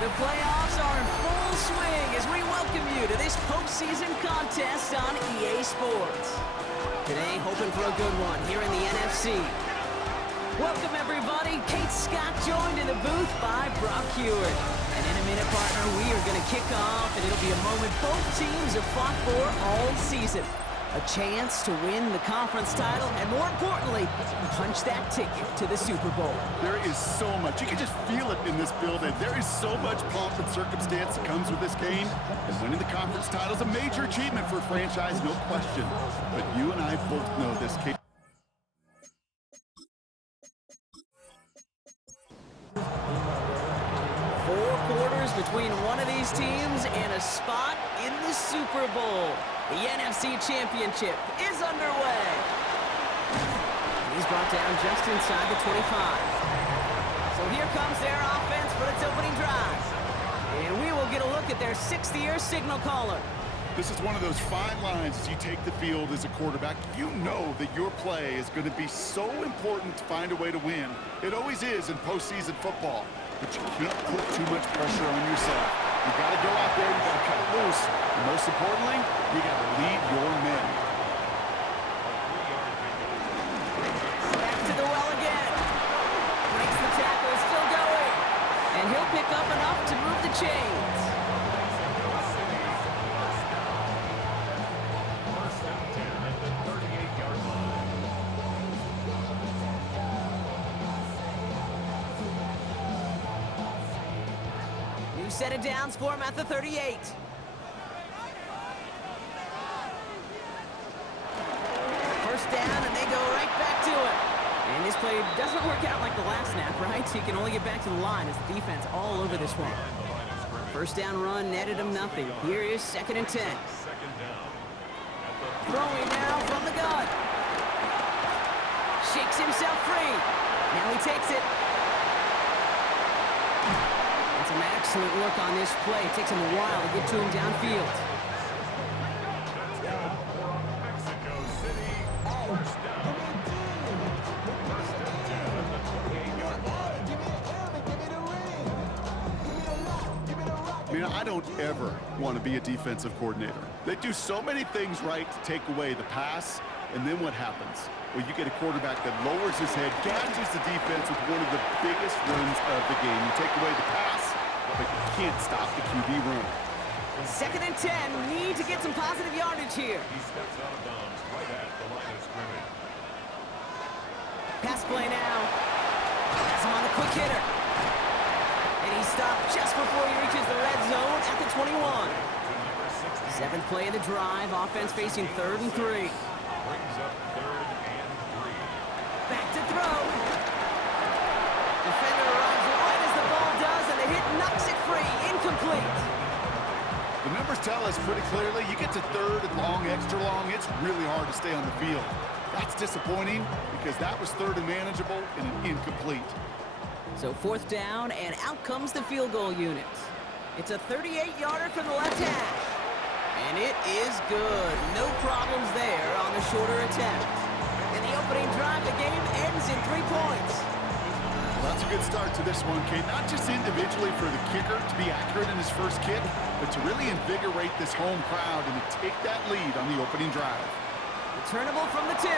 The playoffs are in full swing as we welcome you to this postseason contest on EA Sports. Today, hoping for a good one here in the NFC. Welcome, everybody. Kate Scott joined in the booth by Brock Hewitt. And in a minute, partner, we are going to kick off, and it'll be a moment both teams have fought for all season. A chance to win the conference title, and more importantly, punch that ticket to the Super Bowl. There is so much. You can just feel it in this building. There is so much pomp and circumstance that comes with this game. And winning the conference title is a major achievement for a franchise, no question. But you and I both know this, Kate. Four quarters between one of these teams and a spot in the Super Bowl. The NFC Championship is underway. He's brought down just inside the 25. So here comes their offense for its opening drive. And we will get a look at their sixth-year signal caller. This is one of those fine lines as you take the field as a quarterback. You know that your play is going to be so important to find a way to win. It always is in postseason football. But you can't put too much pressure on yourself. You got to go out there, you got to cut it loose. And most importantly, you got to lead your men. Back to the well again. Breaks the tackle, still going. And he'll pick up enough to move the chains. Set it downs for him at the 38. First down, and they go right back to it. And this play doesn't work out like the last snap, right? So you can only get back to the line as the defense all over this one. First down run netted him nothing. Here is 2nd and 10. Throwing now from the gun. Shakes himself free. Now he takes it. Some excellent work on this play. It takes him a while to get to him downfield. I don't ever want to be a defensive coordinator. They do so many things right to take away the pass, and then what happens? Well, you get a quarterback that lowers his head, catches the defense with one of the biggest runs of the game. You take away the pass, but you can't stop the QB run. 2nd and 10. Need to get some positive yardage here. He steps out of bounds right at the line of scrimmage. Pass play now. Has him on the quick hitter. And he stopped just before he reaches the red zone at the 21. 7th play of the drive. Offense facing 3rd and 3. Brings up 3rd and 3. Back to throw. Defender arrives right as the ball does, and the hit knocks it free. Incomplete. The numbers tell us pretty clearly, you get to 3rd and long, extra long, it's really hard to stay on the field. That's disappointing because that was 3rd and manageable and an incomplete. So 4th down, and out comes the field goal unit. It's a 38-yarder from the left hash. And it is good. No problems there on the shorter attempt. In the opening drive, the game ends in 3 points. Well, that's a good start to this one, Kate. Not just individually for the kicker to be accurate in his first kick, but to really invigorate this home crowd and to take that lead on the opening drive. Returnable from the 2.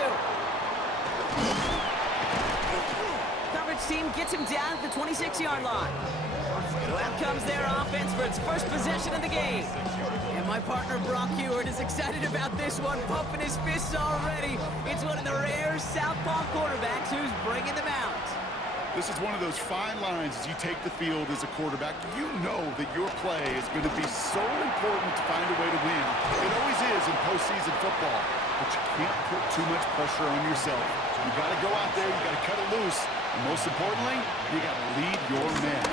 Coverage team gets him down at the 26-yard line. So out comes their offense for its first possession of the game. And my partner Brock Hewitt is excited about this one, pumping his fists already. It's one of the rare southpaw quarterbacks who's bringing them out. This is one of those fine lines as you take the field as a quarterback. You know that your play is going to be so important to find a way to win. It always is in postseason football, but you can't put too much pressure on yourself. You got to go out there, you got to cut it loose, and most importantly, you got to lead your men.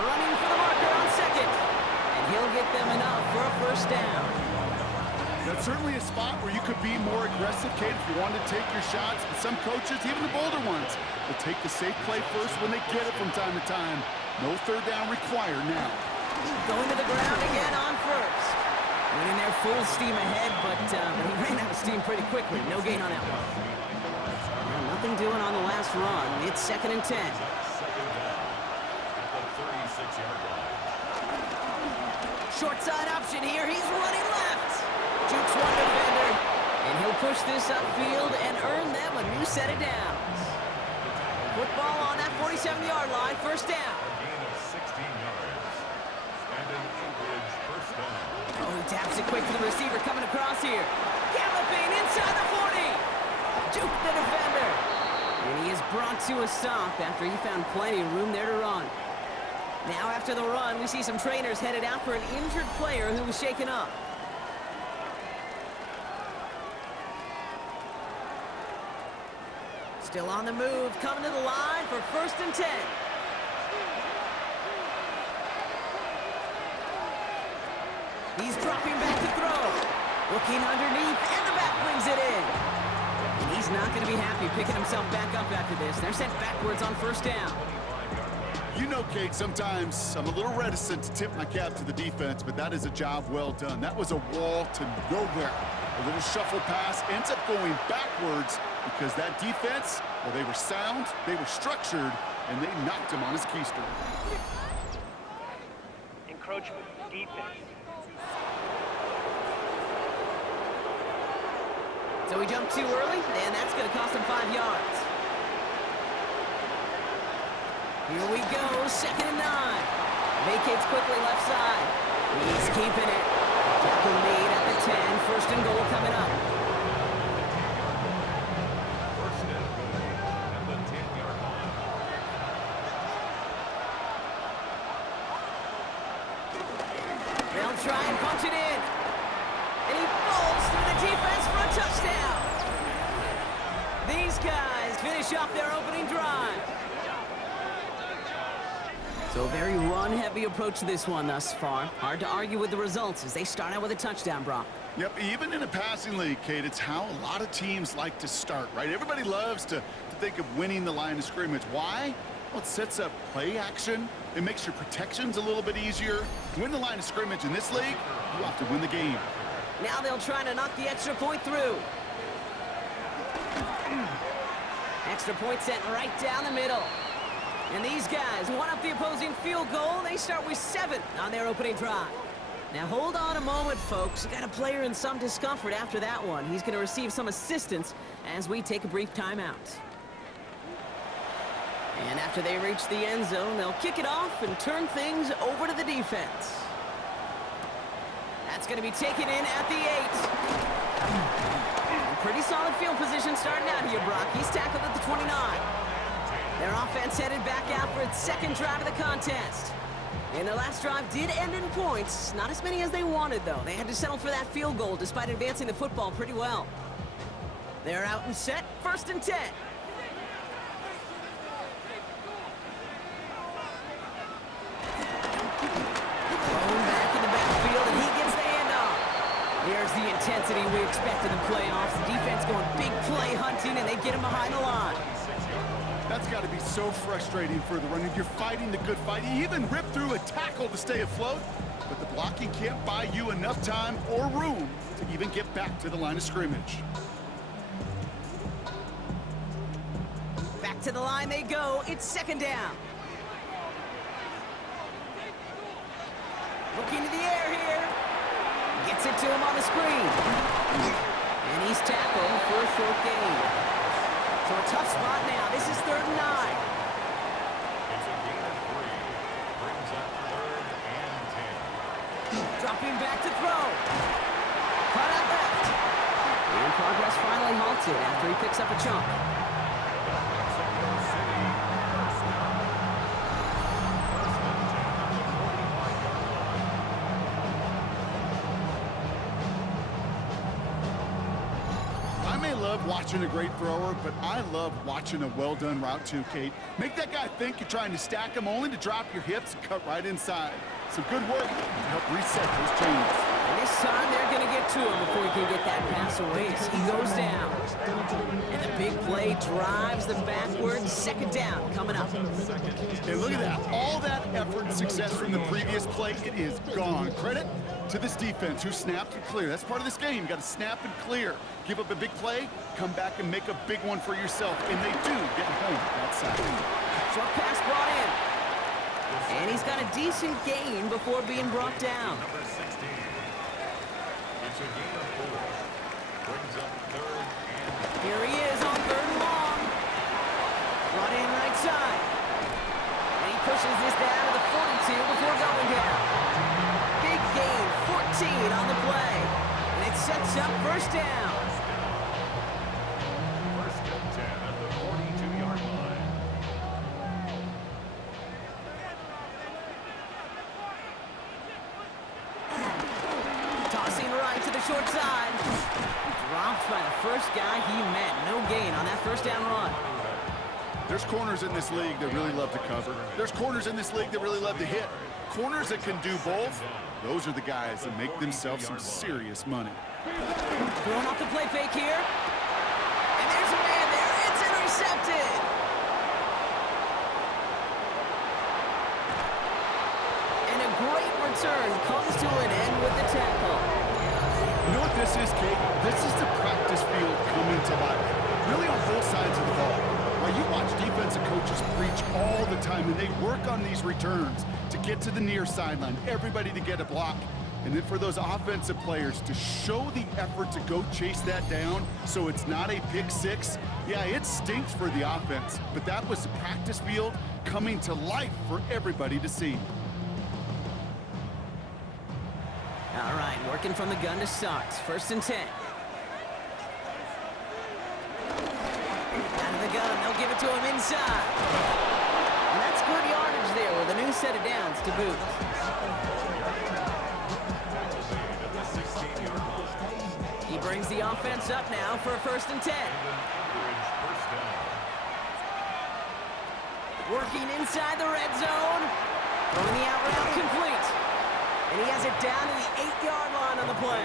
Running for the marker on 2nd, and he'll get them enough for a first down. That's certainly a spot where you could be more aggressive, Kate, if you wanted to take your shots. But some coaches, even the bolder ones, will take the safe play first when they get it from time to time. No 3rd down required now. Going to the ground again on 1st. Went in there full steam ahead, but he ran out of steam pretty quickly. No gain on that one. Well, nothing doing on the last run. It's 2nd and 10. 6-yard line. Short side option here. He's running left. Jukes one defender. And he'll push this upfield and earn them a new set of downs. Football on that 47-yard line. First down. A gain of 16 yards. And an Anchorage first down. Oh, he taps it quick to the receiver coming across here. Galloping inside the 40. Juke the defender. And he is brought to a stop after he found plenty of room there to run. Now after the run, we see some trainers headed out for an injured player who was shaken up. Still on the move, coming to the line for 1st and 10. He's dropping back to throw. Looking underneath, and the back brings it in. And he's not going to be happy picking himself back up after this. They're sent backwards on 1st down. You know, Kate, sometimes I'm a little reticent to tip my cap to the defense, but that is a job well done. That was a wall to nowhere. A little shuffle pass ends up going backwards because that defense, well, they were sound, they were structured, and they knocked him on his keister. Encroachment, defense. So he jumped too early, and that's going to cost him 5 yards. Here we go, 2nd and 9. Vacates quickly left side. He's keeping it. Tackle made at the 10. 1st and goal coming up. First and goal at the 10-yard line. They'll try and punch it in. And he falls through the defense for a touchdown. These guys finish off their opening drive. So a very run-heavy approach to this one thus far. Hard to argue with the results as they start out with a touchdown, Brock. Yep, even in a passing league, Kate, it's how a lot of teams like to start, right? Everybody loves to think of winning the line of scrimmage. Why? Well, it sets up play action. It makes your protections a little bit easier. Win the line of scrimmage in this league, you have to win the game. Now they'll try to knock the extra point through. Extra point sent right down the middle. And these guys one up the opposing field goal. They start with 7 on their opening drive. Now hold on a moment, folks. You got a player in some discomfort after that one. He's going to receive some assistance as we take a brief timeout. And after they reach the end zone, they'll kick it off and turn things over to the defense. That's going to be taken in at the 8. Pretty solid field position starting out here, Brock. He's tackled at the 29. Their offense headed back out for its 2nd drive of the contest. And their last drive did end in points. Not as many as they wanted, though. They had to settle for that field goal despite advancing the football pretty well. They're out and set. 1st and 10. Thrown back in the backfield, and he gets the handoff. There's the intensity we expect in the playoffs. The defense going big play hunting, and they get him behind the line. That's got to be so frustrating for the runner. You're fighting the good fight. You even rip through a tackle to stay afloat, but the blocking can't buy you enough time or room to even get back to the line of scrimmage. Back to the line they go. It's 2nd down. Looking to the air here. Gets it to him on the screen. And he's tackled for a short gain. So a tough spot now. This is 3rd and 9. It's a gain of 3. Brings up 3rd and 10. Dropping back to throw. Cut out left. And progress finally halted after he picks up a chunk. Mexico City first down. First and 10 at the 45-yard line. I may love watching a great thrower, but I love watching a well-done route too, Kate. Make that guy think you're trying to stack him only to drop your hips and cut right inside. Some good work to help reset those chains. And this time they're going to get to him before he can get that pass away as he goes down. And the big play drives them backwards. 2nd down coming up. And look at that. All that effort and success from the previous play, it is gone. Credit to this defense who snapped and clear. That's part of this game. You got to snap and clear. Give up a big play, come back and make a big one for yourself. And they do get home that side. Short pass brought in. And he's got a decent gain before being brought down. Number 16. It's a gain of 4. Brings up third and... Here he is on third and long. Running right side. And he pushes this down to the 42 before going down. Big gain, 14 on the play. And it sets up first down. First and 10 at the 42-yard line. Tossing right to the short side. Dropped by the first guy he met. No gain on that first down run. There's corners in this league that really love to cover. There's corners in this league that really love to hit. Corners that can do both, those are the guys that make themselves some serious money. Throwing off the play fake here. And there's a man there. It's intercepted. And a great return comes to an end with the tackle. You know what this is, Kate? This is the practice field coming to life. Really on both sides of the ball. You watch defensive coaches preach all the time, and they work on these returns to get to the near sideline, everybody to get a block. And then for those offensive players to show the effort to go chase that down so it's not a pick six, yeah, it stinks for the offense. But that was the practice field coming to life for everybody to see. All right, working from the gun to start. First and 10. Out of the gun, they'll give it to him inside. And that's good yardage there with a new set of downs to boot. He brings the offense up now for a first and 10. Working inside the red zone. Throwing the out route complete. And he has it down to the 8-yard line on the play.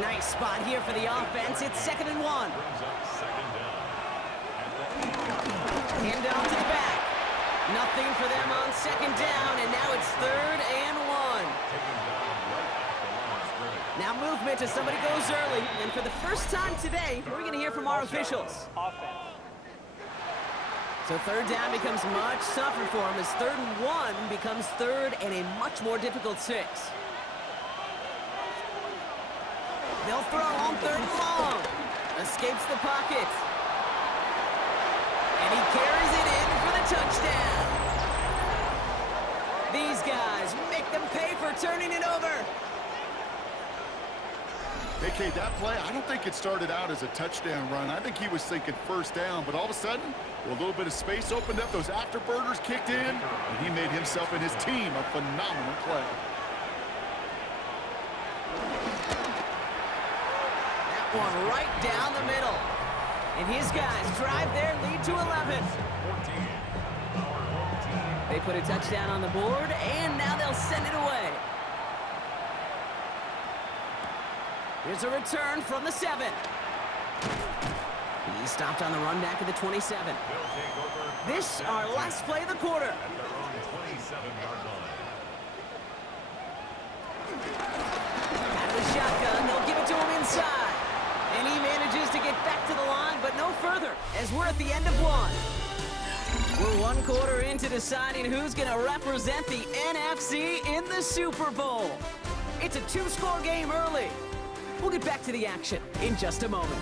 Nice spot here for the offense. It's 2nd and 1. Hand off to the back. Nothing for them on 2nd down, and now it's 3rd and 1. Now movement as somebody goes early, and for the first time today, we're going to hear from our officials. Offense. So 3rd down becomes much tougher for him as 3rd and 1 becomes 3rd and a much more difficult 6. They'll throw on 3rd and long. Escapes the pocket. And he carries it in for the touchdown. These guys make them pay for turning it over. Hey, Kate, that play, I don't think it started out as a touchdown run. I think he was thinking first down, but all of a sudden, well, a little bit of space opened up, those afterburners kicked in, and he made himself and his team a phenomenal play. That one right down the middle. And his guys drive their lead to 11. They put a touchdown on the board, and now they'll send it away. Here's a return from the 7. He stopped on the run back at the 27. This, our last play of the quarter. Out of the shotgun, they'll give it to him inside. And he manages to get back to the line, but no further, as we're at the end of 1. We're 1 quarter into deciding who's going to represent the NFC in the Super Bowl. It's a 2-score game early. We'll get back to the action in just a moment.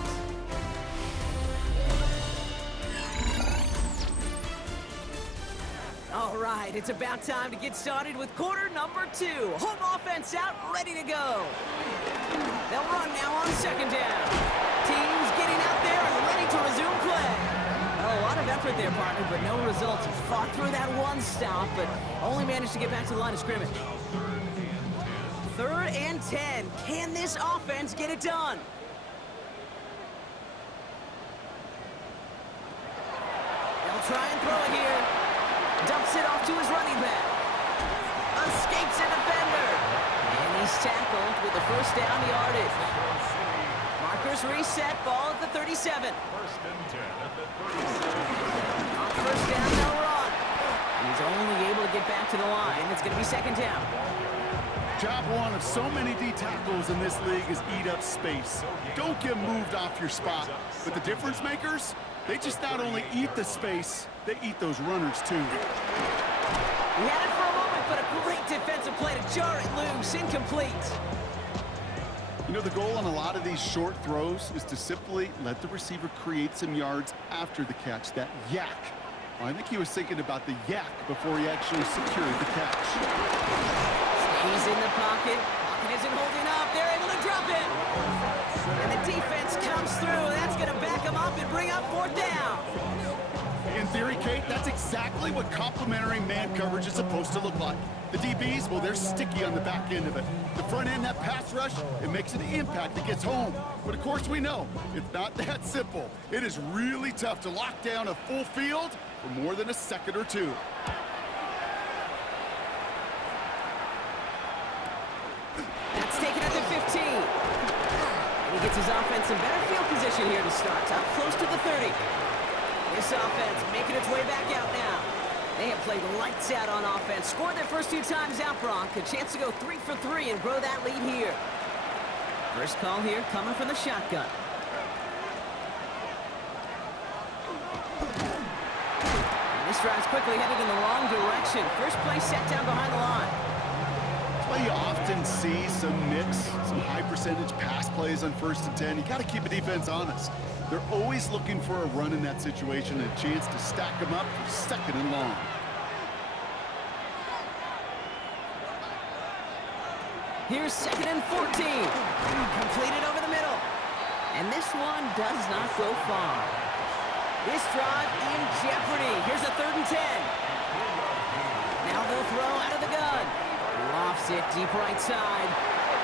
All right, it's about time to get started with quarter number 2. Home offense out, ready to go. They'll run now on 2nd down. Teams getting out there and ready to resume play. Oh, a lot of effort there, partner, but no results. He fought through that one stop, but only managed to get back to the line of scrimmage. 3rd and 10. Can this offense get it done? They'll try and throw it here. Dumps it off to his running back. Escapes a defender. And he's tackled with the first down yardage. Markers reset, ball at the 37. 1st and 10 at the 37. On 1st down, they'll run. He's only able to get back to the line. It's going to be 2nd down. Job one of so many D tackles in this league is eat up space. Don't get moved off your spot. But the difference makers, they just not only eat the space, they eat those runners too. He had it for a moment, but a great defensive play to jar it loose. Incomplete. You know, the goal on a lot of these short throws is to simply let the receiver create some yards after the catch, that yak. Well, I think he was thinking about the yak before he actually secured the catch. Stays in the pocket. Pocket isn't holding up. They're able to drop it. And the defense comes through. That's going to back them up and bring up 4th down. In theory, Kate, that's exactly what complementary man coverage is supposed to look like. The DBs, well, they're sticky on the back end of it. The front end, that pass rush, it makes an impact that gets home. But of course we know, it's not that simple. It is really tough to lock down a full field for more than a second or two. That's taken at the 15. And he gets his offense in better field position here to start. Up close to the 30. This offense making its way back out now. They have played lights out on offense. Scored their first 2 times out, Brock. A chance to go 3 for 3 and grow that lead here. First call here coming from the shotgun. And this drive's quickly headed in the wrong direction. First play set down behind the line. That's why you often see some mix, some high percentage pass plays on 1st and 10. You got to keep a defense honest. They're always looking for a run in that situation and a chance to stack them up for 2nd and long. Here's 2nd and 14. Completed over the middle. And this one does not go far. This drive in jeopardy. Here's a 3rd and 10. Now they'll throw out of the gun. Lofts it deep right side.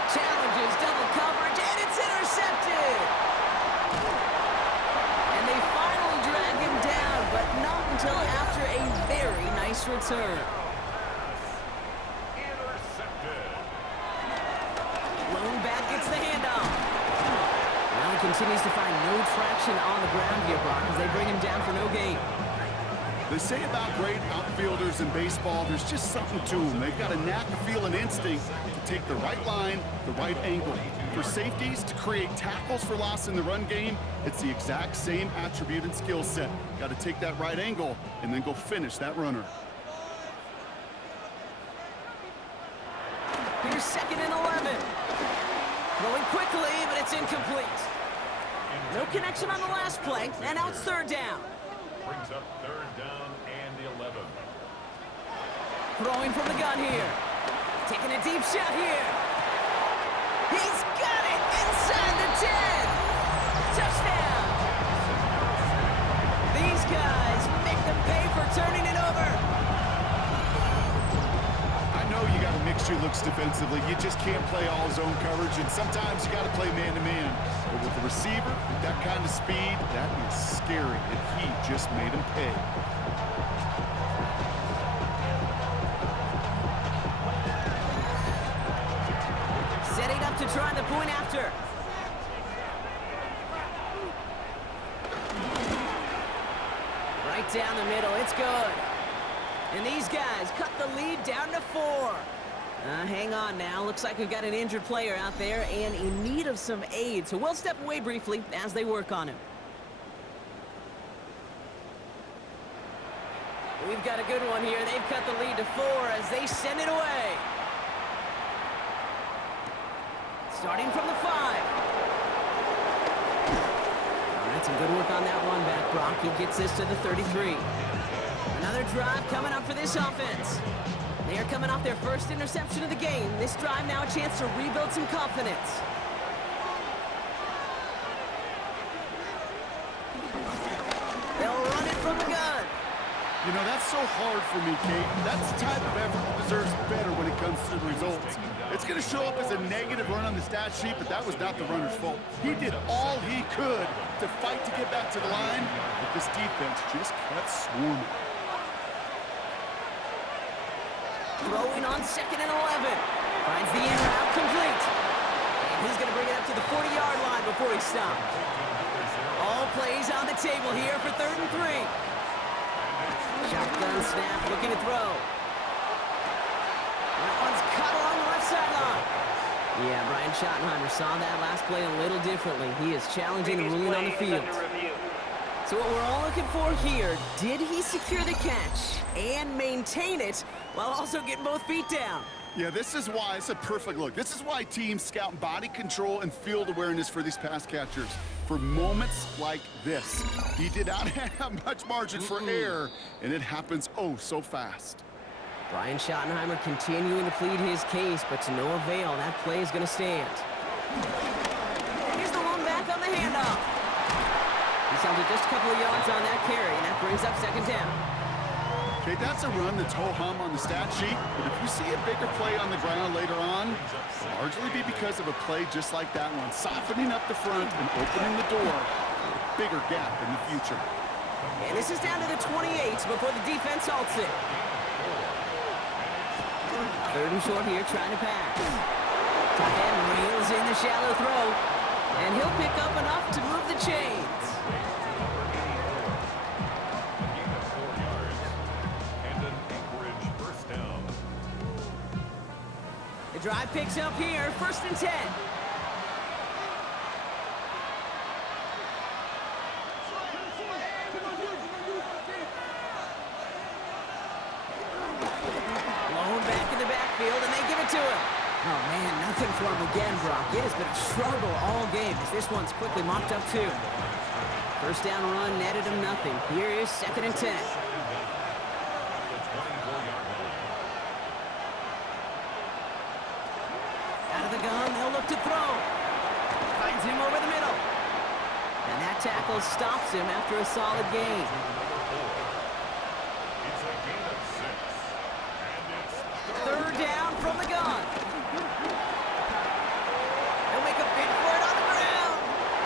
Challenges double coverage, and it's intercepted. And they finally drag him down, but not until after a very nice return. Lone back gets the handoff. Now he continues to find no traction on the ground here, Brock, as they bring him down for no gain. They say about great outfielders in baseball, there's just something to them. They've got a knack, a feel, and instinct to take the right line, the right angle. For safeties, to create tackles for loss in the run game, it's the exact same attribute and skill set. Got to take that right angle and then go finish that runner. Here's 2nd and 11. Throwing quickly, but it's incomplete. No connection on the last play, and now it's 3rd down. Brings up 3rd down and 11. Throwing from the gun here. Taking a deep shot here. He's got it inside the 10. Touchdown. These guys make them pay for turning it over. I know you got to mix your looks defensively. You just can't play all zone coverage, and sometimes you got to play man-to-man. But with the receiver, with that kind of speed, that is scary, and he just made him pay. Setting up to try the point after. Right down the middle, it's good. And these guys cut the lead down to 4. Hang on now. Looks like we've got an injured player out there and in need of some aid. So we'll step away briefly as they work on him. We've got a good one here. They've cut the lead to 4 as they send it away. Starting from the 5. That's some good work on that run back, Brock. He gets this to the 33. Another drive coming up for this offense. They are coming off their first interception of the game. This drive now a chance to rebuild some confidence. They'll run it from the gun. You know, that's so hard for me, Kate. That's the type of effort that deserves better when it comes to the results. It's going to show up as a negative run on the stat sheet, but that was not the runner's fault. He did all he could to fight to get back to the line, but this defense just kept swarming. Throwing on 2nd and 11. Finds the in route complete. And he's going to bring it up to the 40-yard line before he stops. All plays on the table here for 3rd and 3. Shotgun snap, looking to throw. That one's cut along the left sideline. Yeah, Brian Schottenheimer saw that last play a little differently. He is challenging the ruling on the field. So what we're all looking for here, did he secure the catch and maintain it while also getting both feet down? Yeah, this is why it's a perfect look. This is why teams scout body control and field awareness for these pass catchers. For moments like this, he did not have much margin for error, and it happens oh so fast. Brian Schottenheimer continuing to plead his case, but to no avail. That play is going to stand. Here's the one back on the handoff. He sounds just a couple of yards on that carry, and that brings up second down. Okay, that's a run that's ho-hum on the stat sheet, but if you see a bigger play on the ground later on, it'll largely be because of a play just like that one, softening up the front and opening the door for a bigger gap in the future. And this is down to the 28 before the defense halts it. Third and short here, trying to pass. Tight end reels in the shallow throw, and he'll pick up enough to move the chains. The drive picks up here, 1st and 10. Blown back in the backfield, and they give it to him. Oh, man, nothing for him again, Brock. It has been a struggle all game as this one's quickly mopped up, too. First down run netted him nothing. Here is 2nd and 10. Out of the gun, they'll look to throw. Finds him over the middle. And that tackle stops him after a solid gain. Third down from the gun. They'll make a bid for it on the ground.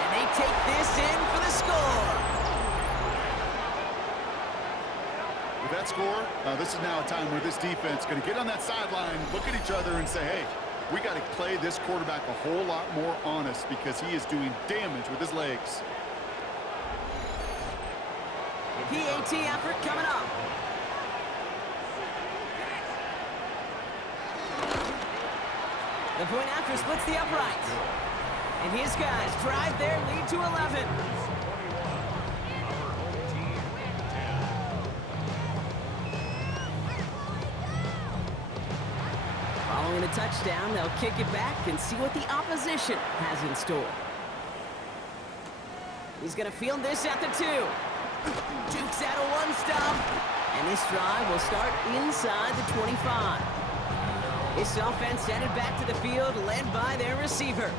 And they take this in for the score. With that score, this is now a time where this defense is going to get on that sideline, look at each other and say, hey, we got to play this quarterback a whole lot more honest because he is doing damage with his legs. PAT effort coming up. The point after splits the uprights. And his guys drive their lead to 11. Following a touchdown, they'll kick it back and see what the opposition has in store. He's going to field this at the 2. Jukes out a one-stop. And this drive will start inside the 25. This offense headed back to the field, led by their receiver.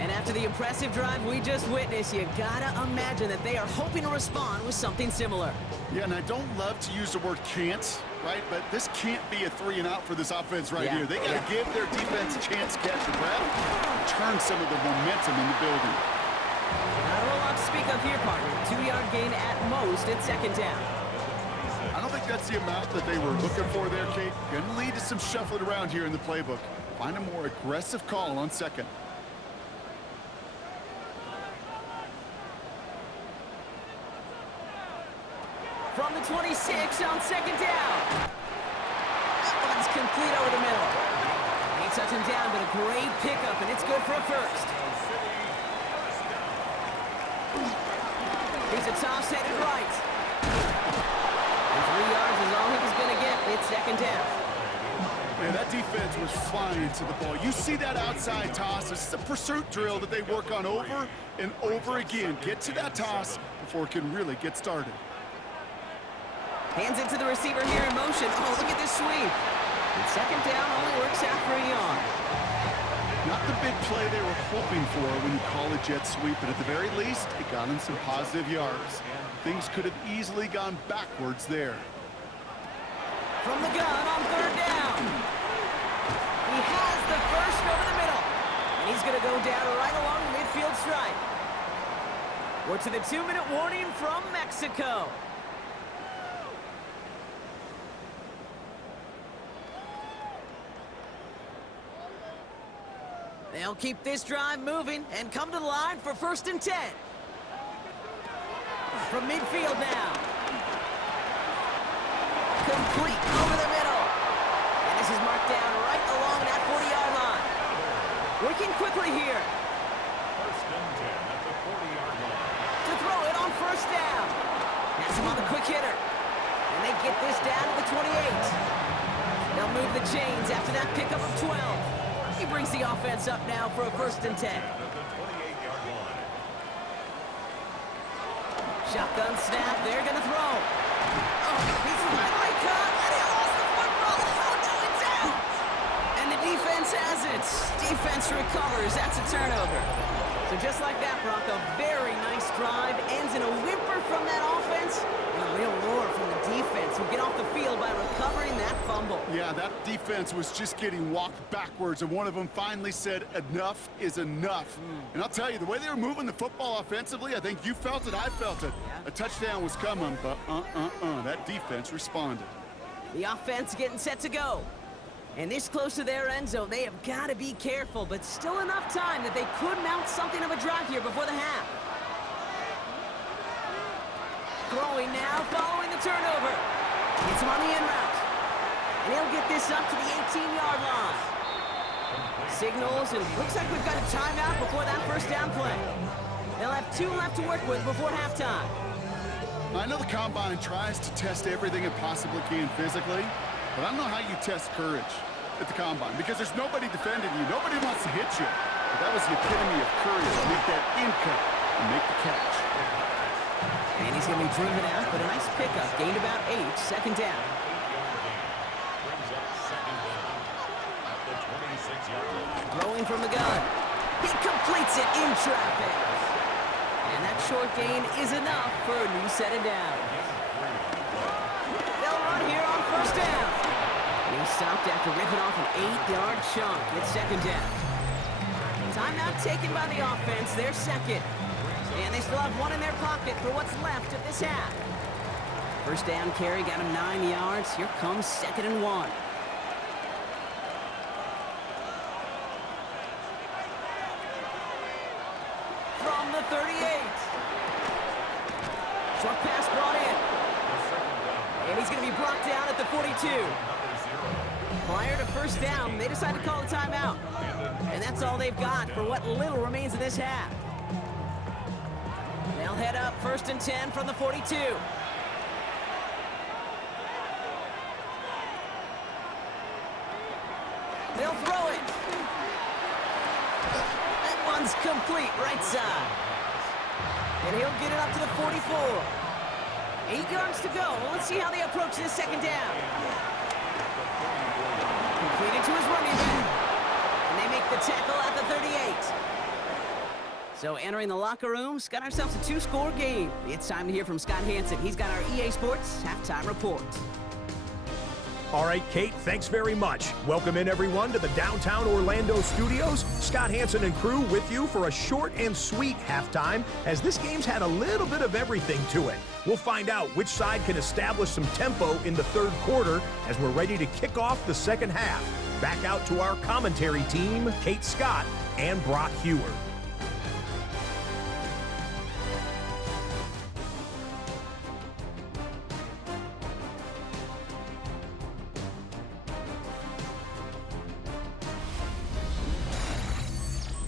And after the impressive drive we just witnessed, you gotta imagine that they are hoping to respond with something similar. Yeah, and I don't love to use the word can't, right? But this can't be a 3 and out for this offense right here. They gotta give their defense a chance to catch their breath and turn some of the momentum in the building. Not a whole lot to speak of here, partner. 2-yard gain at most at 2nd down. I don't think that's the amount that they were looking for there, Kate. Going to lead to some shuffling around here in the playbook. Find a more aggressive call on 2nd. From the 26 on 2nd down. That one's complete over the middle. He touched him down, but a great pickup, and it's good for a first. He's a toss headed right. And 3 yards is all he was going to get. It's 2nd down. Man, that defense was flying to the ball. You see that outside toss. This is a pursuit drill that they work on over and over again. Get to that toss before it can really get started. Hands it to the receiver here in motion. Oh, look at this sweep. And 2nd down only works out for a yard. Not the big play they were hoping for when you call a jet sweep, but at the very least, it got them some positive yards. Things could have easily gone backwards there. From the gun on 3rd down. He has the first over the middle. And he's going to go down right along the midfield stripe. We're to the 2-minute warning from Mexico. They'll keep this drive moving and come to the line for 1st and 10. From midfield now. Complete over the middle. And this is marked down right along that 40-yard line. Working quickly here. 1st and 10 at the 40-yard line. To throw it on first down. Has him on the quick hitter. And they get this down to the 28. They'll move the chains after that pickup of 12. He brings the offense up now for a 1st and 10. Shotgun snap, they're gonna throw. Oh, he's finally caught, and he lost the football. Oh, no, it's out! And the defense has it. Defense recovers, that's a turnover. So just like that, Brock, a very nice drive. Ends in a whimper from that offense, and a real roar from the defense, who get off the field by recovering that fumble. Yeah, that defense was just getting walked backwards, and one of them finally said, enough is enough. And I'll tell you, the way they were moving the football offensively, I think you felt it, I felt it. Yeah. A touchdown was coming, but that defense responded. The offense getting set to go. And this close to their end zone, they have got to be careful, but still enough time that they could mount something of a drive here before the half. Throwing now, following the turnover. Gets him on the in route. And he'll get this up to the 18-yard line. Signals, and looks like we've got a timeout before that first down play. They'll have 2 left to work with before halftime. I know the Combine tries to test everything it possibly can physically, but I don't know how you test courage at the Combine, because there's nobody defending you. Nobody wants to hit you. But that was the epitome of courage to make that in cut and make the catch. And he's going to be driven out, but a nice pickup. Gained about 8, 2nd down. Brings up 2nd down at the 26-yard line. Throwing from the gun. He completes it in traffic. And that short gain is enough for a new set of downs. They'll run here on first down. And he stopped after ripping off an 8-yard chunk. It's 2nd down. Timeout taken by the offense. They're 2nd. And they still have 1 in their pocket for what's left of this half. First down carry got him 9 yards. Here comes 2nd and 1. From the 38. Short pass brought in. And he's going to be brought down at the 42. Prior to first down, they decide to call a timeout. And that's all they've got for what little remains of this half. They'll head up 1st and 10 from the 42. They'll throw it. That one's complete, right side. And he'll get it up to the 44. 8 yards to go. Let's see how they approach this 2nd down. Completed to his running back. And they make the tackle at the 38. So entering the locker rooms, got ourselves a 2-score game. It's time to hear from Scott Hansen. He's got our EA Sports halftime report. All right, Kate, thanks very much. Welcome in, everyone, to the downtown Orlando studios. Scott Hansen and crew with you for a short and sweet halftime, as this game's had a little bit of everything to it. We'll find out which side can establish some tempo in the 3rd quarter as we're ready to kick off the 2nd half. Back out to our commentary team, Kate Scott and Brock Hewer.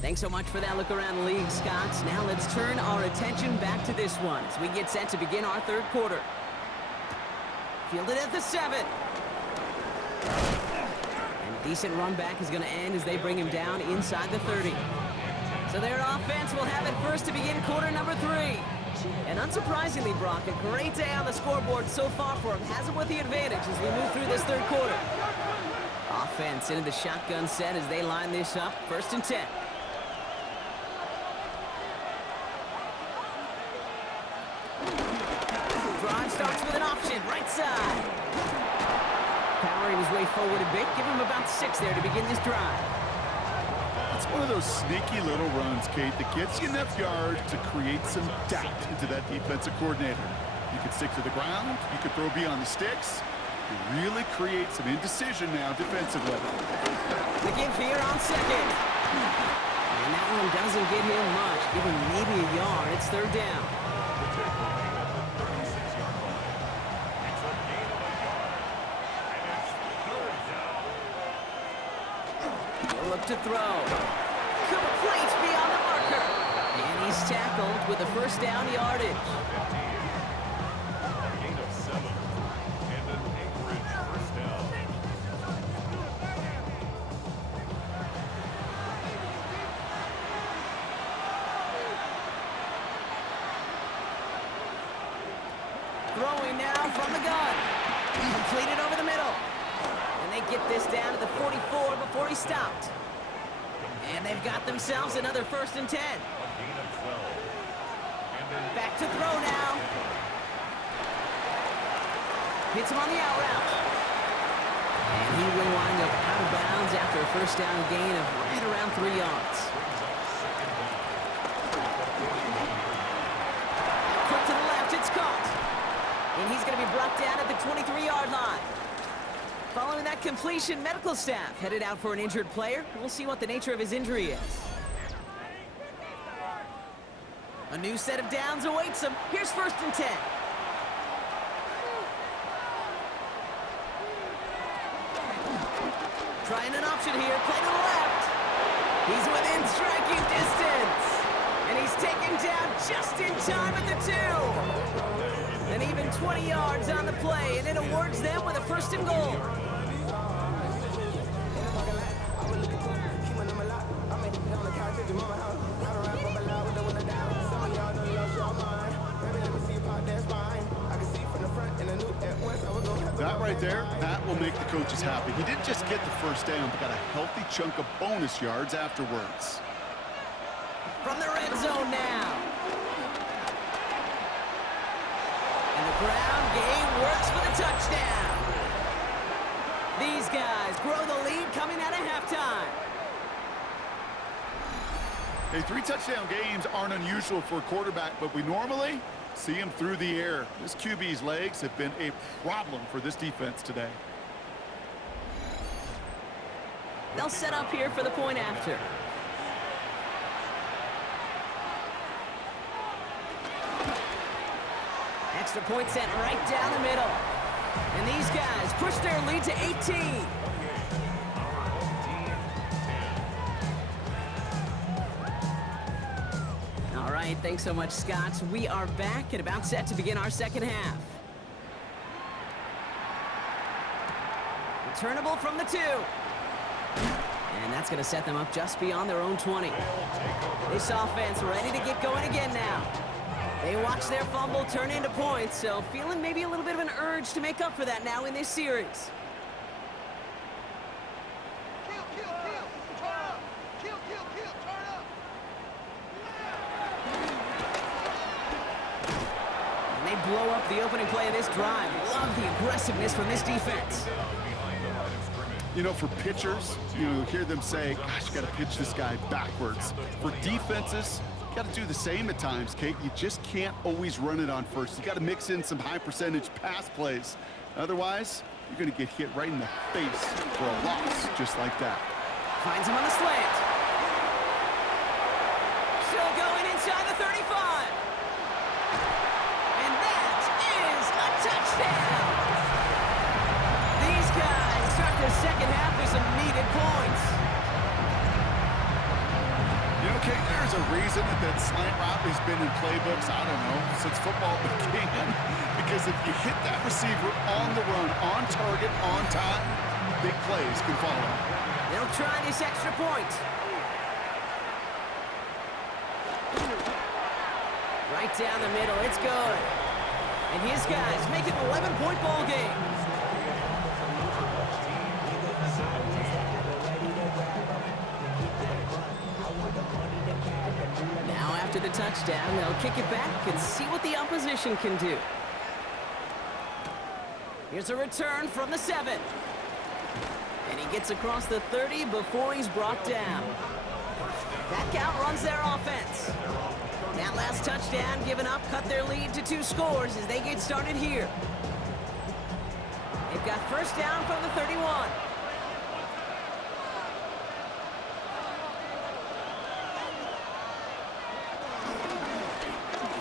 Thanks so much for that look around the league, Scott. Now let's turn our attention back to this one as we get set to begin our 3rd quarter. Fielded at the 7. And a decent run back is going to end as they bring him down inside the 30. So their offense will have it first to begin quarter number 3. And unsurprisingly, Brock, a great day on the scoreboard so far for him. Has him with the advantage as we move through this 3rd quarter. Offense into the shotgun set as they line this up. 1st and 10. Drive starts with an option, right side. Powering his way forward a bit, give him about 6 there to begin this drive. It's one of those sneaky little runs, Kate, that gets you enough yards to create some doubt into that defensive coordinator. You can stick to the ground, you can throw beyond the sticks. You really create some indecision now defensively. The give here on 2nd. And that one doesn't get him much. Give him maybe a yard. It's 3rd down. Look to throw. Complete beyond the marker. And he's tackled with the first down yardage. A gain of 7. And an Anchorage first down. Throwing now from the gun. Completed over the middle. And they get this down to the 44 before he stopped. And they've got themselves another 1st and 10. A gain of 12. And an Back to throw now. Hits him on the out route. And he will wind up out of bounds after a first down gain of right around 3 yards. Quick to the left, it's caught. And he's going to be brought down at the 23-yard line. Following that completion, medical staff headed out for an injured player. We'll see what the nature of his injury is. A new set of downs awaits him. Here's 1st and 10. Trying an option here, play to the left. He's within striking distance. And he's taken down just in time at the 2. And even 20 yards on the play, and it awards them with a 1st and goal. That right there, that will make the coaches happy. He didn't just get the first down, but got a healthy chunk of bonus yards afterwards. From the red zone now. And the ground game works for the touchdown. These guys grow the lead coming out of halftime. Hey, 3 touchdown games aren't unusual for a quarterback, but we normally see him through the air. This QB's legs have been a problem for this defense today. They'll set up here for the point after. Extra point sent right down the middle. And these guys push their lead to 18. All right, thanks so much, Scott. We are back and about set to begin our second half. Returnable from the 2. And that's going to set them up just beyond their own 20. This offense ready to get going again now. They watch their fumble turn into points, so feeling maybe a little bit of an urge to make up for that now in this series. And they blow up the opening play of this drive. Love the aggressiveness from this defense. You know, for pitchers, you hear them say, gosh, you got to pitch this guy backwards. For defenses, you got to do the same at times, Kate. You just can't always run it on first. You got to mix in some high-percentage pass plays. Otherwise, you're going to get hit right in the face for a loss just like that. Finds him on the slant. Still going inside the 35. And that is a touchdown. These guys start the second half with some needed points. You know, Kate, there's a reason that slant route has been in playbooks, I don't know, since football began. Because if you hit that receiver on the run, on target, on time, big plays can follow. They'll try this extra point. Right down the middle, it's good. And his guys make it an 11-point ball game. Now after the touchdown, they'll kick it back and see what the opposition can do. Here's a return from the 7. And he gets across the 30 before he's brought down. That outruns their offense. That last touchdown given up cut their lead to 2 scores as they get started here. They've got first down from the 31.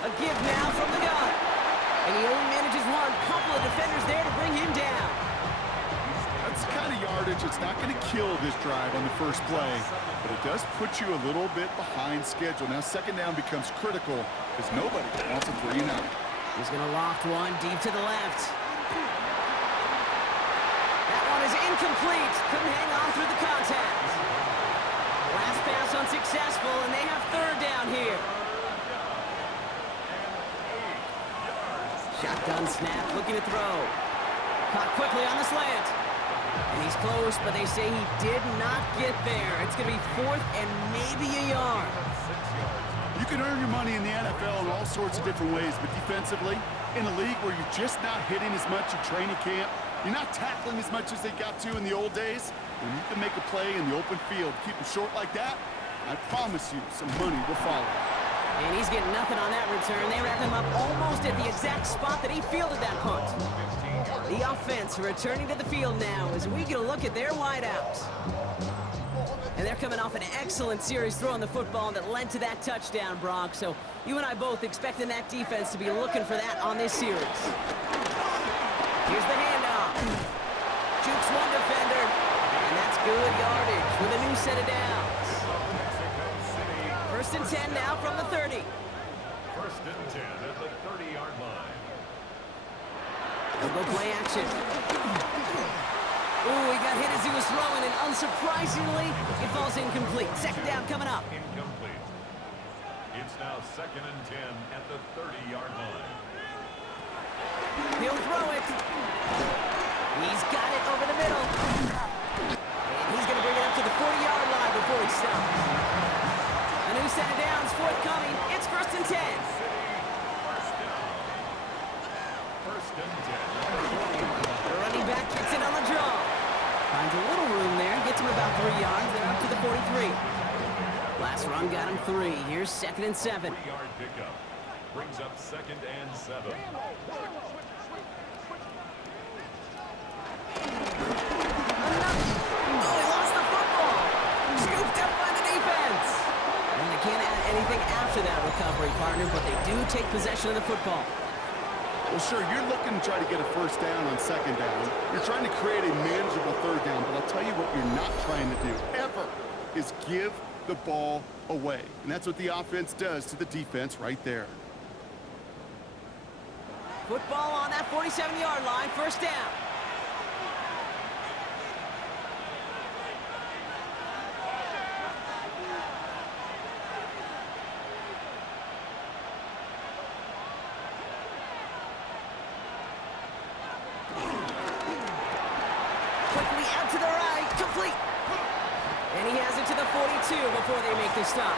A give now from the gun. And he only manages one. Couple of defenders there to bring him down. That's the kind of yardage yardage. It's not going to kill this drive on the first play, but it does put you a little bit behind schedule. Now second down becomes critical because nobody wants a 3 and out. He's going to loft one deep to the left. That one is incomplete. Couldn't hang on through the contact. Last pass unsuccessful, and they have third down here. Shotgun snap, looking to throw. Caught quickly on the slant. And he's close, but they say he did not get there. It's going to be fourth and maybe a yard. You can earn your money in the NFL in all sorts of different ways, but defensively, in a league where you're just not hitting as much in training camp, you're not tackling as much as they got to in the old days, when you can make a play in the open field, keep them short like that, I promise you some money will follow. And he's getting nothing on that return. They wrap him up almost at the exact spot that he fielded that punt. The offense returning to the field now as we get a look at their wideouts. And they're coming off an excellent series throwing the football that led to that touchdown, Brock. So you and I both expecting that defense to be looking for that on this series. Here's the handoff. Jukes one defender. And that's good yardage with a new set of downs. First and 10 now from the 30. First and 10 at the 30-yard line. They'll go play action. Ooh, he got hit as he was throwing, and unsurprisingly, it falls incomplete. Second down coming up. Incomplete. It's now second and 10 at the 30-yard line. He'll throw it. He's got it over the middle. And he's going to bring it up to the 40-yard line before he stops. A new set of downs forthcoming. It's first and 10. First down. First and 10. The running back kicks it on the draw. Finds a little room there. Gets him about 3 yards. They're up to the 43. Last run got him 3. Here's second and 7. 3-yard pickup. Brings up second and 7. Oh, he lost the football. Scooped up by the defense. And they can't add anything after that recovery, partner, but they do take possession of the football. Well, sure, you're looking to try to get a first down on second down. You're trying to create a manageable third down, but I'll tell you what you're not trying to do, ever, is give the ball away. And that's what the offense does to the defense right there. Football on that 47-yard line, first down. Quickly out to the right, complete. And he has it to the 42 before they make the stop.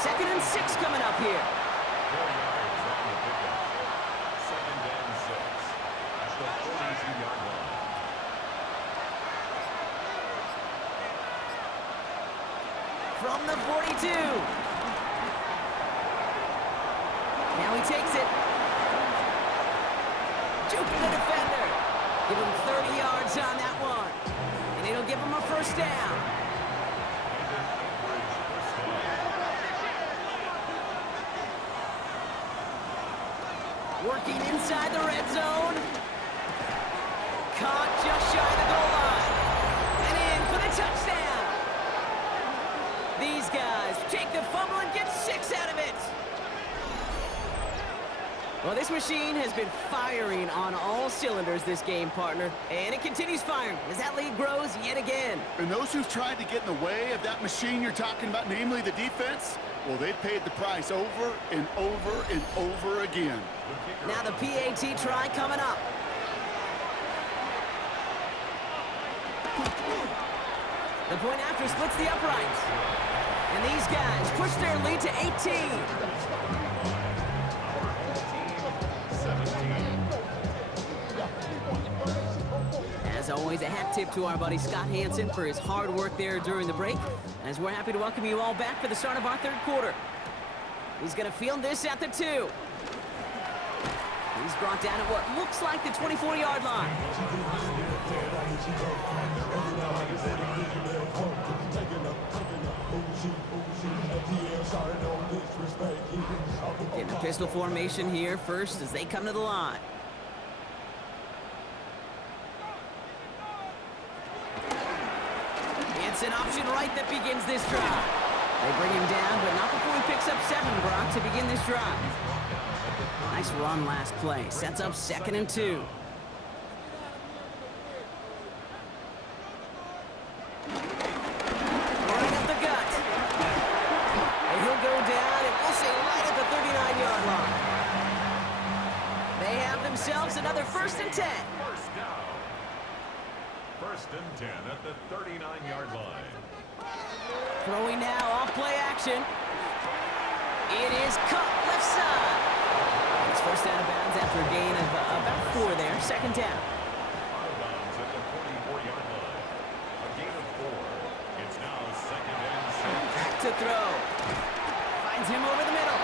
Second and 6 coming up here. 4 yards on the pickup. Second and 6 at the 42-yard line. From the 42. Now he takes it. Juking the defender. Give him 30 yards on that one. And it'll give him a first down. Working inside the red zone. Caught just shy of the goal line. And in for the touchdown. These guys take the fumble and get 6 out of it. Well, this machine has been firing on all cylinders this game, partner. And it continues firing as that lead grows yet again. And those who've tried to get in the way of that machine you're talking about, namely the defense, well, they've paid the price over and over and over again. Now the PAT try coming up. The point after splits the uprights. And these guys push their lead to 18. As always, a hat tip to our buddy Scott Hansen for his hard work there during the break, as we're happy to welcome you all back for the start of our third quarter. He's going to field this at the 2. He's brought down at what looks like the 24-yard line. In a pistol formation here first as they come to the line. It's an option right that begins this drive. They bring him down, but not before he picks up 7, Brock, to begin this drive. Nice run last play. Sets up 2nd and 2. Right up the gut. And he'll go down, and we'll say right at the 39-yard line. They have themselves another 1st and 10. First down. 1st and 10 at the 39-yard line. Throwing now, off play action. It is cut left side. It's first out of bounds after a gain of about 4 there. 2nd down. Out of bounds at the 44-yard line. A gain of 4. It's now 2nd and 6. Back to throw. Finds him over the middle.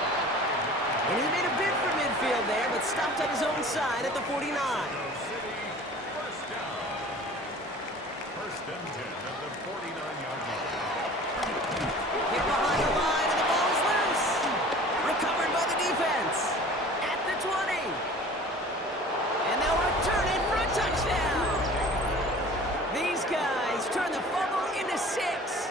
And he made a bid for midfield there, but stopped on his own side at the 49. First down. 1st and 10 at the 49-yard line. Hit behind the line, and the ball is loose. Recovered by the defense. At the 20. And they'll return it for a touchdown. These guys turn the fumble into 6.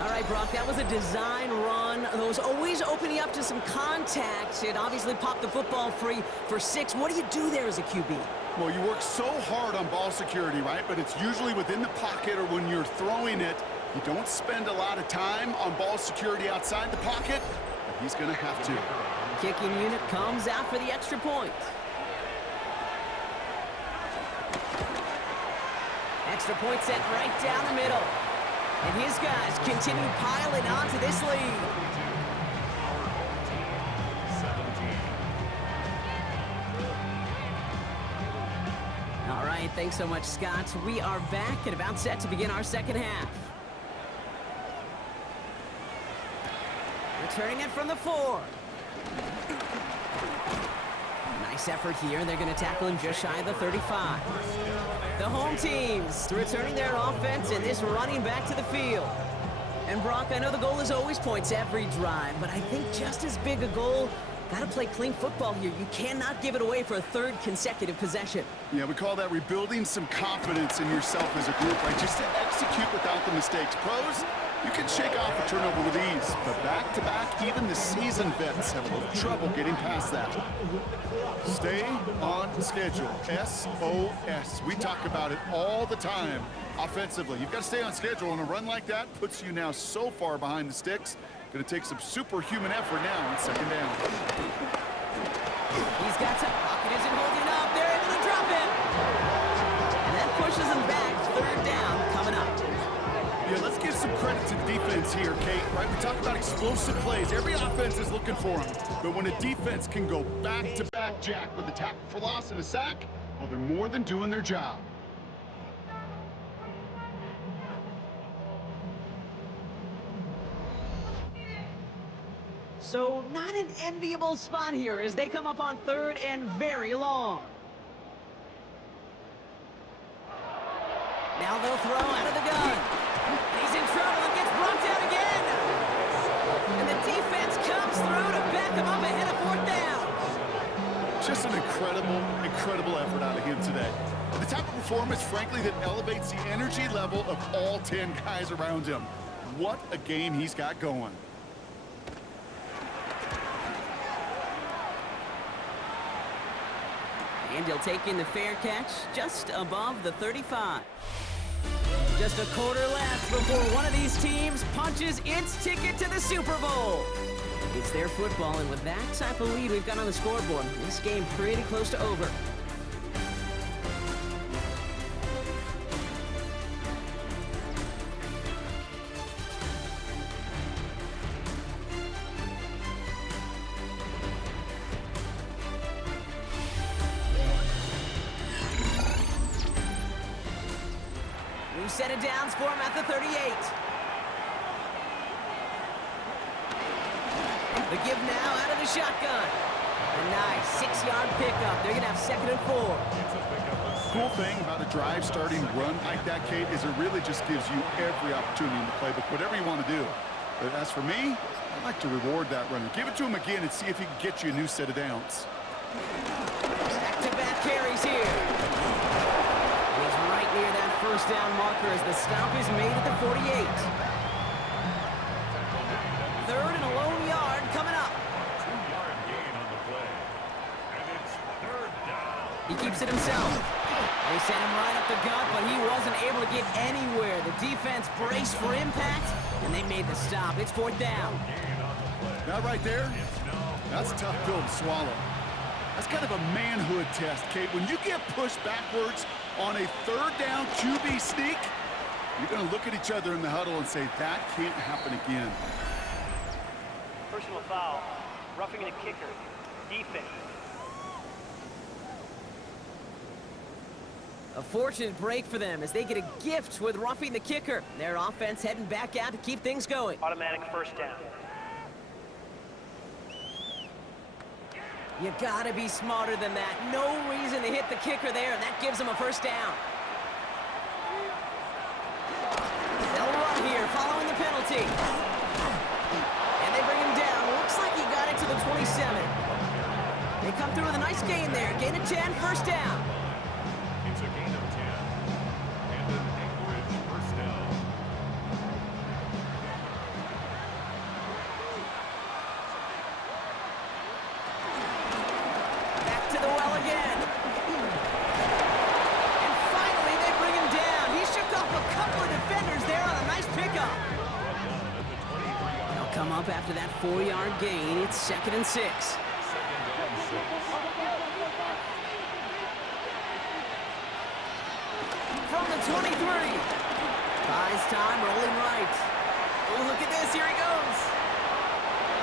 All right, Brock, that was a design run. Those always opening up to some contact. It obviously popped the football free for 6. What do you do there as a QB? Well, you work so hard on ball security, right? But it's usually within the pocket or when you're throwing it. You don't spend a lot of time on ball security outside the pocket, but he's going to have to. Kicking unit comes out for the extra point. Extra point set right down the middle. And his guys continue piling onto this lead. 17. All right, thanks so much, Scott. We are back and about set to begin our 2nd half. Returning it from the 4. Nice effort here. They're going to tackle him just shy of the 35. The home teams returning their offense and this running back to the field. And Brock, I know the goal is always points every drive, but I think just as big a goal, got to play clean football here. You cannot give it away for a 3rd consecutive possession. Yeah, we call that rebuilding some confidence in yourself as a group, right? Just to execute without the mistakes. Pros, you can shake off a turnover with ease, but back-to-back, even the seasoned vets have a little trouble getting past that. Stay on schedule. SOS. We talk about it all the time offensively. You've got to stay on schedule, and a run like that puts you now so far behind the sticks. Going to take some superhuman effort now on 2nd down. He's got some pocket, isn't holding up. They're able to drop him. And that pushes him back. 3rd down coming up. Yeah, let's give some credit to the defense here, Kate, right? We talk about explosive plays. Every offense is looking for them. But when a defense can go back-to-back jack with a tackle for loss and a sack, well, they're more than doing their job. So not an enviable spot here as they come up on 3rd and very long. Now they'll throw out of the gun. He's in trouble and gets brought down again. And the defense comes through to back him up ahead of 4th down. Just an incredible effort out of him today. The type of performance, frankly, that elevates the energy level of all 10 guys around him. What a game he's got going. And he'll take in the fair catch just above the 35. Just a quarter left before one of these teams punches its ticket to the Super Bowl. It's their football, and with that type of lead we've got on the scoreboard, this game pretty close to over. Set it downs for him at the 38. The give now out of the shotgun. A nice 6-yard pickup. They're going to have 2nd and 4. Cool thing about a drive starting run like that, Kate, is it really just gives you every opportunity in the playbook, whatever you want to do. But as for me, I like to reward that runner. Give it to him again and see if he can get you a new set of downs. Back-to-back carries here. And he's right near that first down marker as the stop is made at the 48. Third and a lone yard coming up. 2-yard gain on the play. And it's third down. He keeps it himself. They sent him right up the gut, but he wasn't able to get anywhere. The defense braced for impact, and they made the stop. It's fourth down. Gain on the play. That right there, It's no. that's a tough pill to swallow. That's kind of a manhood test, Kate. When you get pushed backwards on a third down QB sneak, you're going to look at each other in the huddle and say, that can't happen again. Personal foul. Roughing the kicker. Defense. A fortunate break for them as they get a gift with roughing the kicker. Their offense heading back out to keep things going. Automatic first down. You gotta be smarter than that. No reason to hit the kicker there, and that gives them a first down. They'll run here following the penalty. And they bring him down. Looks like he got it to the 27. They come through with a nice gain there. Gain of 10, first down. It's a gain of 10. And an Anchorage first down. Back to the well again. And finally, they bring him down. He shook off a couple of defenders there on a nice pickup. Brought down at the 23-yard. They'll come up after that 4-yard gain. It's 2nd and 6. Second and 6. From the 23. Buys time, rolling right. Oh, look at this. Here he goes.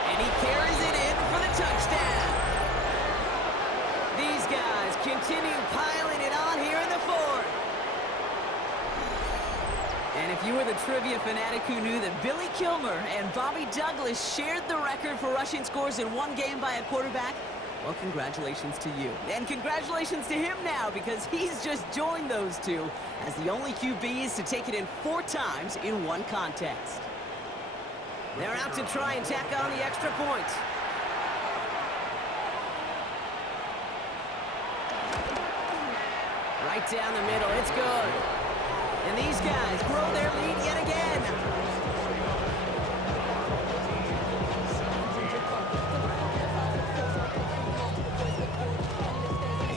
And he carries it in for the touchdown. These guys continue piling it on here in the fourth. And if you were the trivia fanatic who knew that Billy Kilmer and Bobby Douglas shared the record for rushing scores in one game by a quarterback, well, congratulations to you. And congratulations to him now, because he's just joined those two as the only QBs to take it in 4 times in one contest. They're out to try and tack on the extra point. Right down the middle, it's good. And these guys grow their lead yet again.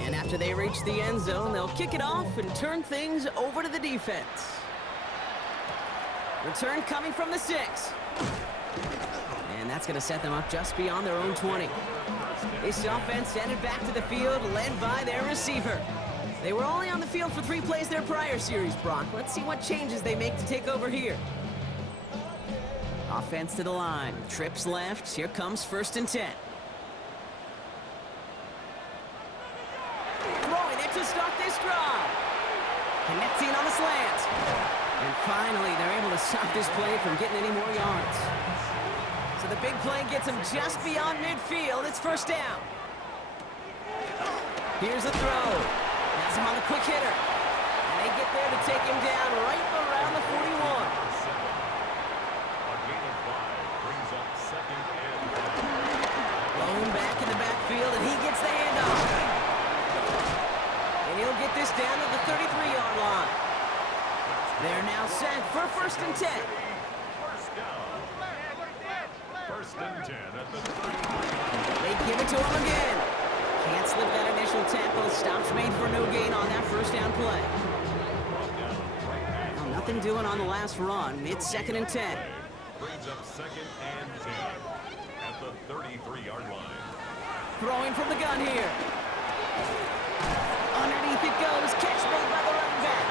And after they reach the end zone, they'll kick it off and turn things over to the defense. Return coming from the 6. And that's going to set them up just beyond their own 20. This offense headed back to the field, led by their receiver. They were only on the field for 3 plays their prior series, Brock. Let's see what changes they make to take over here. Offense to the line. Trips left. Here comes 1st and 10. Throwing it to start this drive. Connecting on the slant. And finally, they're able to stop this play from getting any more yards. So the big play gets them just beyond midfield. It's 1st down. Here's a throw. Has him on the quick hitter. And they get there to take him down right around the 41. A gain of 5 brings up 2nd and 5. Blown back in the backfield, and he gets the handoff. And he'll get this down to the 33-yard line. They're now set for 1st and 10. First down. 1st and 10 at the 33. They give it to him again. Can't slip that initial tackle. Stops made for no gain on that 1st down play. Well, nothing doing on the last run. It's 2nd and 10. Brings up 2nd and 10 at the 33-yard line. Throwing from the gun here. Underneath it goes. Catch made by the running back.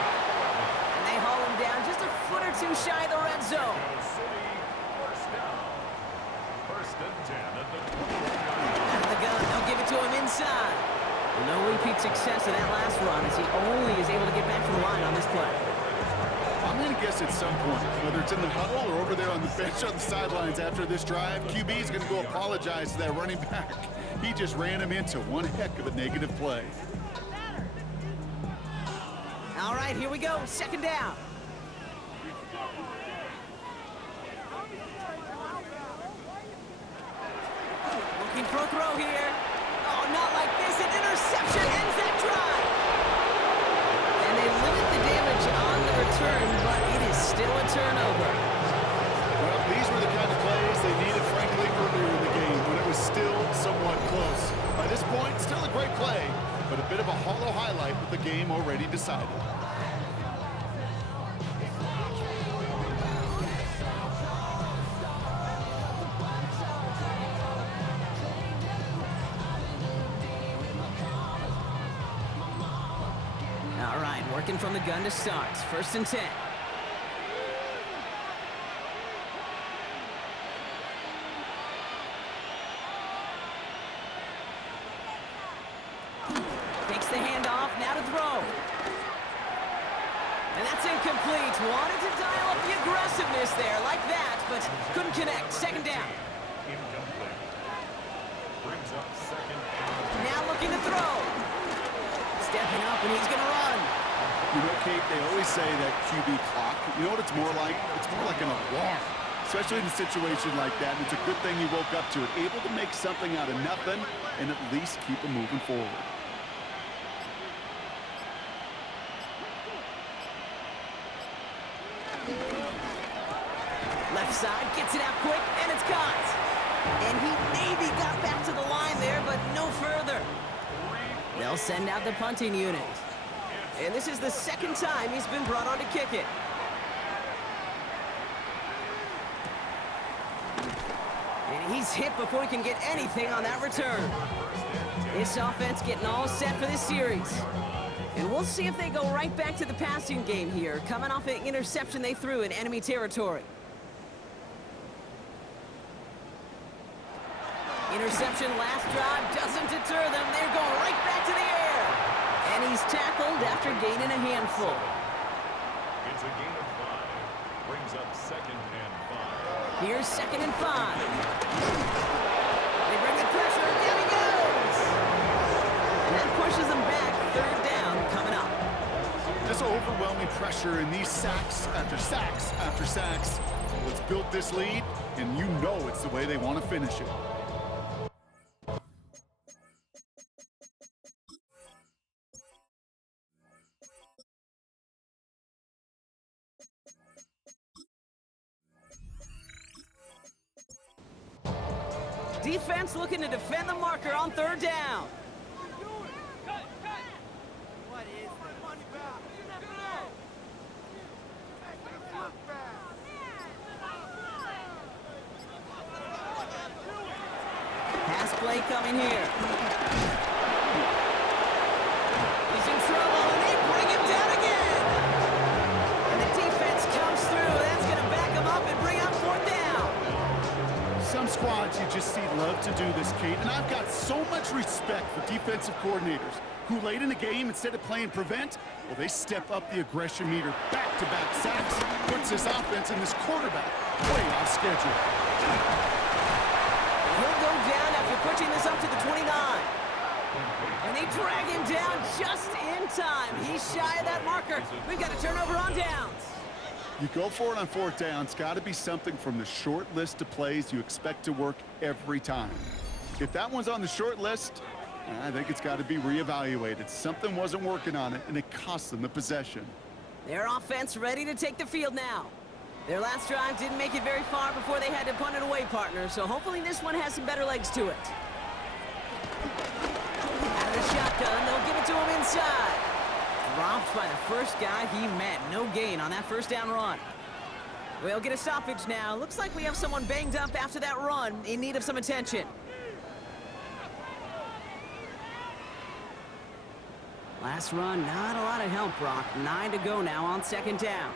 And they haul him down just a foot or 2 shy of the red zone. Kansas City, first down. 1st and 10 at the 23-yard line. Out of the gun, they'll give it to him inside. No repeat success of that last run as he only is able to get back to the line on this play. I'm going to guess at some point, whether it's in the huddle or over there on the bench on the sidelines after this drive, QB is going to go apologize to that running back. He just ran him into one heck of a negative play. All right, here we go. 2nd down. Looking for a throw here. Oh, not like this. An interception ends that drive. And they limit the damage on the turnover. Well, these were the kind of plays they needed, frankly, earlier in the game when it was still somewhat close. By this point, still a great play, but a bit of a hollow highlight with the game already decided. All right, working from the gun to start. 1st and 10. Takes the handoff, now to throw. And that's incomplete. Wanted to dial up the aggressiveness there like that, but couldn't connect. 2nd down. Incomplete. Brings up 2nd and Now looking to throw. Stepping up, and he's going to run. You know, Kate, they always say that QB clock, you know what it's more like? It's more like an alarm, especially in a situation like that. And it's a good thing you woke up to it, able to make something out of nothing and at least keep them moving forward. Left side, gets it out quick, and it's caught. And he maybe got back to the line there, but no further. They'll send out the punting unit. And this is the 2nd time he's been brought on to kick it. And he's hit before he can get anything on that return. This offense getting all set for this series. And we'll see if they go right back to the passing game here, coming off an interception they threw in enemy territory. Interception last drive doesn't deter them. They're going right back to the air. And he's tackled after gaining a handful. it's a gain of 5. Brings up 2nd and 5. Here's 2nd and 5. They bring the pressure. Down he goes. And that pushes them back. 3rd down coming up. This overwhelming pressure and these sacks after sacks after sacks. What's built this lead, and you know it's the way they want to finish it. Defense looking to defend the marker on 3rd down. Pass play coming here. He's in trouble, and they bring him down again. And the defense comes through. That's going to back him up and bring up 4th down. Some squads you just see love to do this, Kate, and I've got so much respect for defensive coordinators who late in the game, instead of playing prevent, well, they step up the aggression meter. Back-to-back sacks puts this offense and this quarterback way off schedule. He'll go down after pushing this up to the 29. And they drag him down just in time. He's shy of that marker. We've got a turnover on downs. You go for it on 4th down. It's got to be something from the short list of plays you expect to work every time. If that one's on the short list, I think it's got to be reevaluated. Something wasn't working on it, and it cost them the possession. Their offense ready to take the field now. Their last drive didn't make it very far before they had to punt it away, partner, so hopefully this one has some better legs to it. Out of the shotgun, they'll give it to him inside. Dropped by the first guy he met. No gain on that 1st down run. We'll get a stoppage now. Looks like we have someone banged up after that run, in need of some attention. Last run, not a lot of help, Brock. 9 to go now on 2nd down.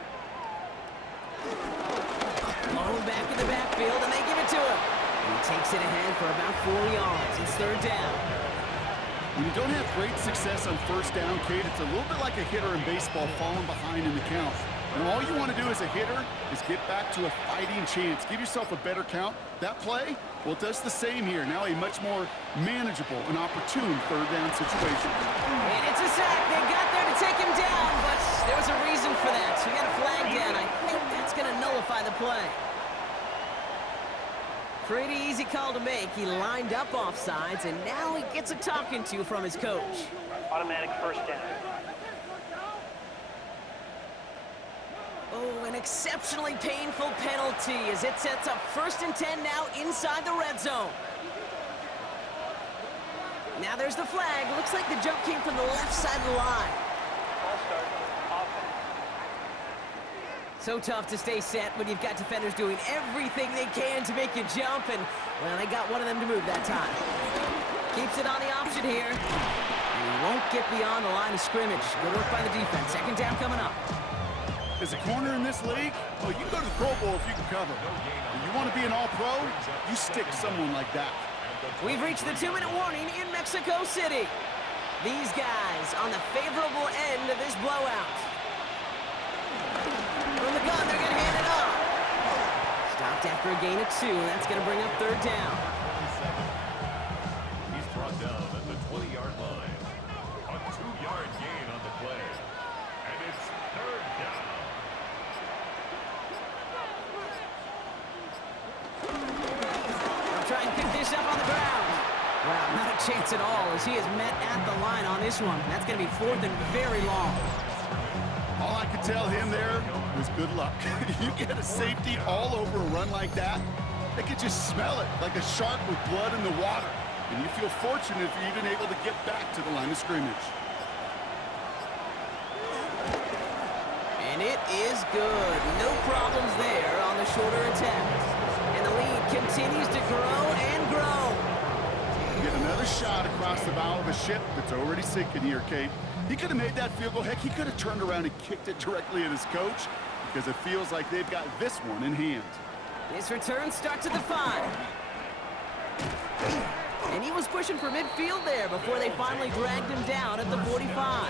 Blown back in the backfield, and they give it to him. And he takes it ahead for about 4 yards. It's 3rd down. When you don't have great success on 1st down, Kate, it's a little bit like a hitter in baseball falling behind in the count. And all you want to do as a hitter is get back to a fighting chance. Give yourself a better count. That play, well, it does the same here. Now a much more manageable and opportune 3rd down situation. And it's a sack. They got there to take him down, but there was a reason for that. So he got a flag down. I think that's going to nullify the play. Pretty easy call to make. He lined up offsides, and now he gets a talking to from his coach. Automatic 1st down. Oh, an exceptionally painful penalty as it sets up 1st and 10 now inside the red zone. Now there's the flag. Looks like the jump came from the left side of the line. Ball start. Offense. So tough to stay set when you've got defenders doing everything they can to make you jump, and, well, they got one of them to move that time. Keeps it on the option here. And he won't get beyond the line of scrimmage. Good work by the defense. 2nd down coming up. As a corner in this league, oh, you can go to the Pro Bowl if you can cover. If you want to be an all-pro, you stick someone like that. We've reached the 2-minute warning in Mexico City. These guys on the favorable end of this blowout. From the gun, they're going to hand it off. Stopped after a gain of 2, and that's going to bring up 3rd down. He's brought down at the 20-yard line. A 2-yard gain on the play. And it's 3rd down. They'll try and pick this up on the ground. Wow, not a chance at all as he is met at the line on this one. That's going to be 4th and very long. All I could tell him there was good luck. You get a safety all over a run like that, they could just smell it like a shark with blood in the water. And you feel fortunate if you're even able to get back to the line of scrimmage. And it is good. No problems there on the shorter attempt. And the lead continues to grow and grow. Get another shot across the bow of a ship that's already sinking here, Kate. He could have made that field goal. Heck, he could have turned around and kicked it directly at his coach because it feels like they've got this one in hand. His return starts at the 5. And he was pushing for midfield there before they finally dragged him down at the 45.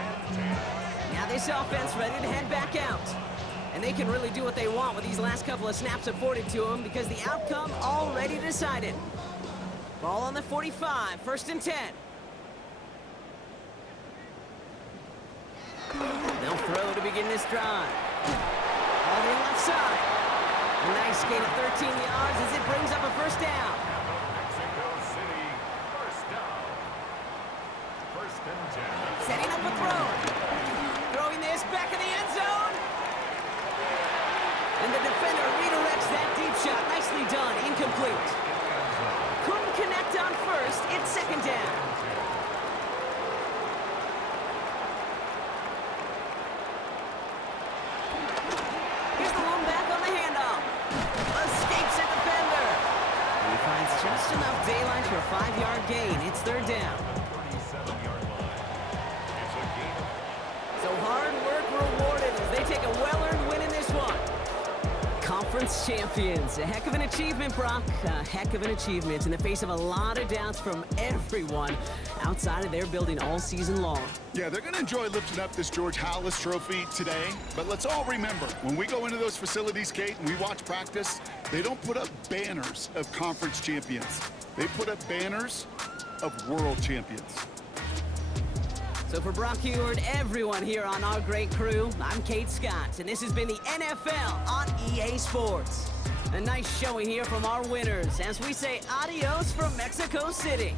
Now this offense ready to head back out. And they can really do what they want with these last couple of snaps afforded to them because the outcome already decided. Ball on the 45, 1st and 10. They'll throw to begin this drive. All the left side. A nice gain of 13 yards as it brings up a 1st down. Mexico City, 1st down. 1st and 10. Setting up a throw. Throwing this back in the end zone. And the defender redirects that deep shot. Nicely done. Incomplete. Couldn't connect on 1st. It's 2nd down. Here's the lone back on the handoff. Escapes a defender. And he finds just enough daylight for a 5-yard gain. It's 3rd down. 37-yard line. It's a gain of So hard work rewarded as they take a well-earned win in this one. Conference champions. A heck of an achievement, Brock. A heck of an achievement in the face of a lot of doubts from everyone outside of their building all season long. Yeah, they're going to enjoy lifting up this George Halas trophy today. But let's all remember, when we go into those facilities, Kate, and we watch practice, they don't put up banners of conference champions. They put up banners of world champions. So for Brock Heward, everyone here on our great crew, I'm Kate Scott, and this has been the NFL on EA Sports. A nice showing here from our winners as we say adios from Mexico City.